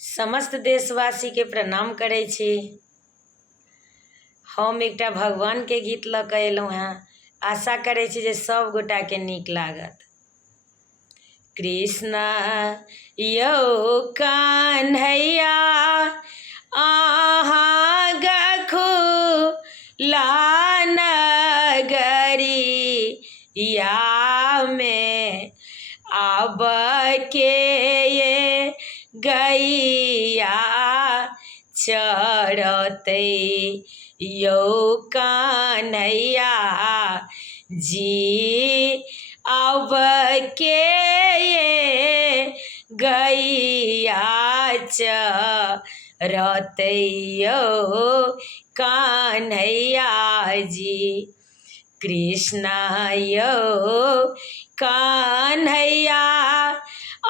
समस्त देशवासी के प्रणाम करै छी। हम एकटा भगवान के गीत लऽ कऽ एलहुँ हेँ। आशा करै छी जे सब गोटा के नीक लागत। कृष्ण यौ कन्हैया अहाँ गखुला नगरिया में आब के ये गैया चरतै यौ कन्हैया जी आब के ये गैया चरतै यौ कन्हैया जी। कृष्ण यौ कन्हैया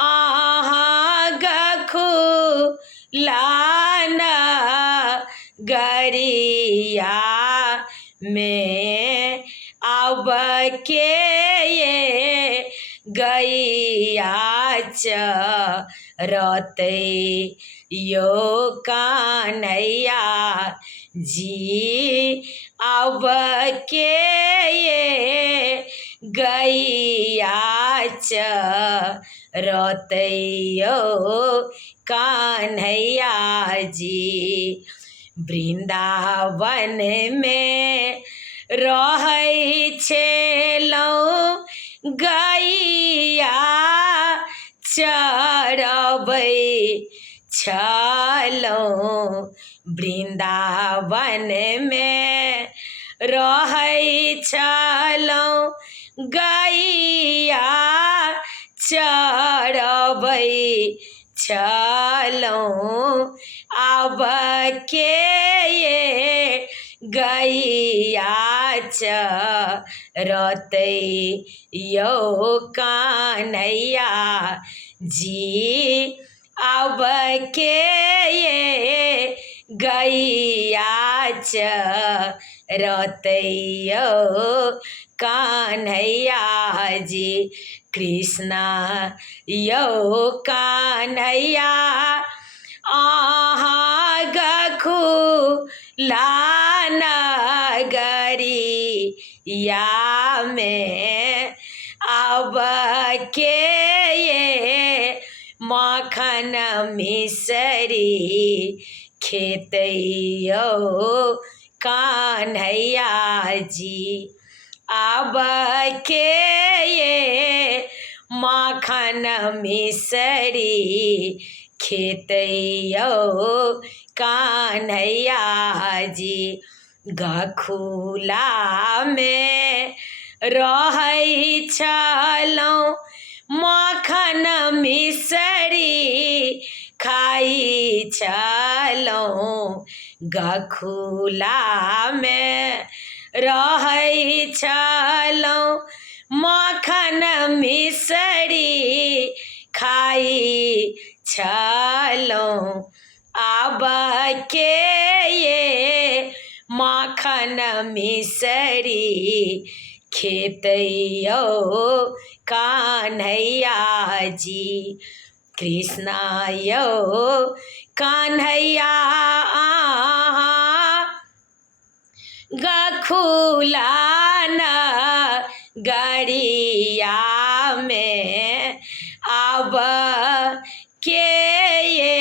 अहाँ गखुला नगरिया में आब के ये गैया चरतै यौ कन्हैया जी आब के ये गैया चरतै यौ कन्हैया जी। वृंदावन में रहै छेलौं गैया चरबै छलौं। वृंदावन में रहै छलौं गैया चरबै छलौं। आब के ये गैया चरतै यौ कन्हैया जी आब के ये गैया चरतै यौ कन्हैया जी। कृष्ण यौ कन्हैया अहाँ गखुला नगरिया में आब के ये माखन मिसरी खेतै यौ कन्हैया जी। आब के ये माखन मिसरी खेतै यौ कन्हैया जी। गखुला में रहै छलौं माखन मिसरी खाइ छलौं। गखुला में रहै छलौं माखन मिसरी खाइ छलौं। आब के ये माखन मिसरी खेतै यौ कन्हैया जी। कृष्ण यौ कन्हैया अहाँ गखुला नगरिया में आब के ये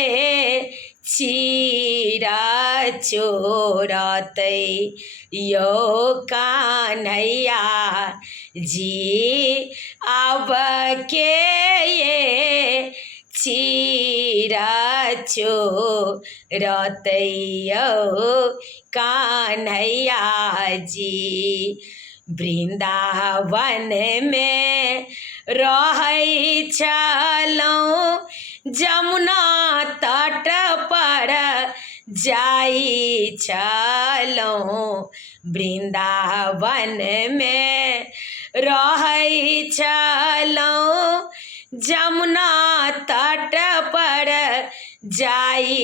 चीरा चोरतै यौ कन्हैया जी आब के ये चीरा चोरतै यौ कन्हैया जी। वृंदावन में रहै छलौं जमुना तट पर जाई छलौं। वृंदावन में रहै छलौं जमुना तट पर जाई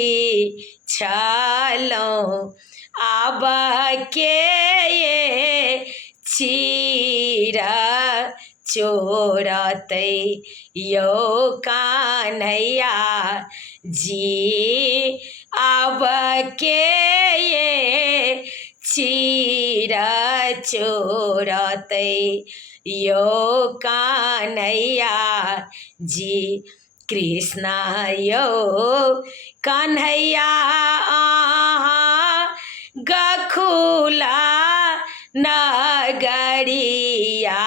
छलौं। आब के ये चीरा चोरतै यौ कान्हैया जी आब के ये चीर चोरतै यौ कान्हैया जी कृष्णा यौ कन्हैया अहाँ गखुला नगरिया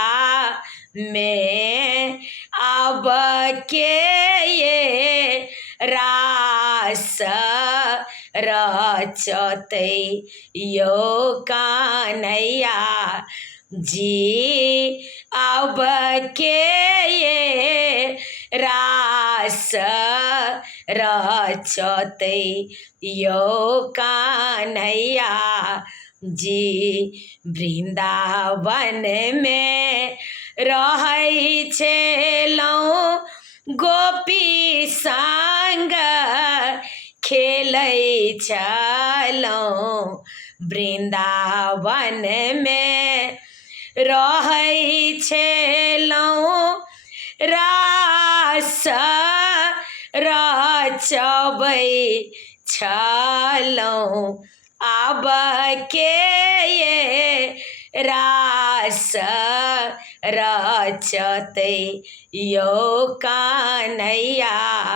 में आब के ये रास रचतै यौ कान्हैया जी आब के ये रास रचतै यौ कान्हैया जी वृन्दावन में रहै छलहुँ गोपी संग खेलै छलहुँ वृन्दावन में रहै छलहुँ रास रचबै छलहुँ आब के ये रास रचतै यौ कान्हैया